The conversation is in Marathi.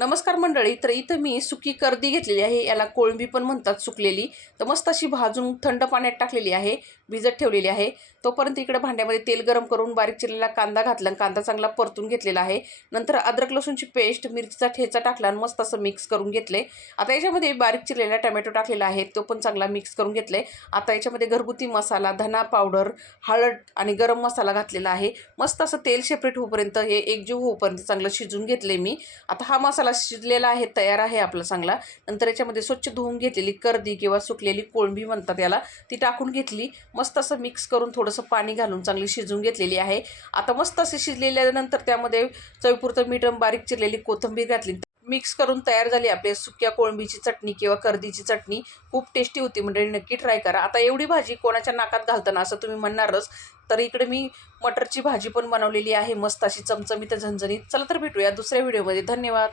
नमस्कार मंडळी. तर इथं मी सुकी कर्दी घेतलेली आहे, याला कोळंबी पण म्हणतात सुकलेली. तर मस्त अशी भाजून थंड पाण्यात टाकलेली आहे, भिजत ठेवलेली आहे. तोपर्यंत इकडे भांड्यामध्ये तेल गरम करून बारीक चिरलेला कांदा घातला, कांदा चांगला परतून घेतलेला आहे. नंतर अद्रक लसूणची पेस्ट, मिरचीचा ठेचा टाकला आणि मस्त असं मिक्स करून घेतले. आता याच्यामध्ये बारीक चिरलेला टोमॅटो टाकलेला आहे, तो पण चांगला मिक्स करून घेतले. आता याच्यामध्ये घरगुती मसाला, धना पावडर, हळद आणि गरम मसाला घातलेला आहे. मस्त असं तेल सेपरेट होईपर्यंत, हे एकजीव होईपर्यंत चांगलं शिजून घेतले मी. आता हा मसाला शिजलेला आहे, तयार आहे आपला चांगला. नंतर याच्यामध्ये स्वच्छ धुवून घेतलेली कर्दी किंवा सुकलेली कोळंबी म्हणतात याला, ती टाकून घेतली. मस्त असं मिक्स करून थोडंसं पाणी घालून चांगली शिजवून घेतलेली आहे. आता मस्त असे शिजलेल्यानंतर त्यामध्ये चवीपुरतं मीठ, बारीक चिरलेली कोथिंबीर घातली. मिक्स करून तयार झाली आपली सुक्या कोळंबीची चटणी किंवा कर्दीची चटणी. खूप टेस्टी होती मंडळी, नक्की ट्राय करा. आता एवढी भाजी कोणाच्या नाकात घालताना असं तुम्ही म्हणणारच. तर इकडे मी मटरची भाजी पण बनवलेली आहे, मस्त अशी चमचमीत झणझणीत. चला तर भेटूया दुसऱ्या व्हिडिओमध्ये. धन्यवाद.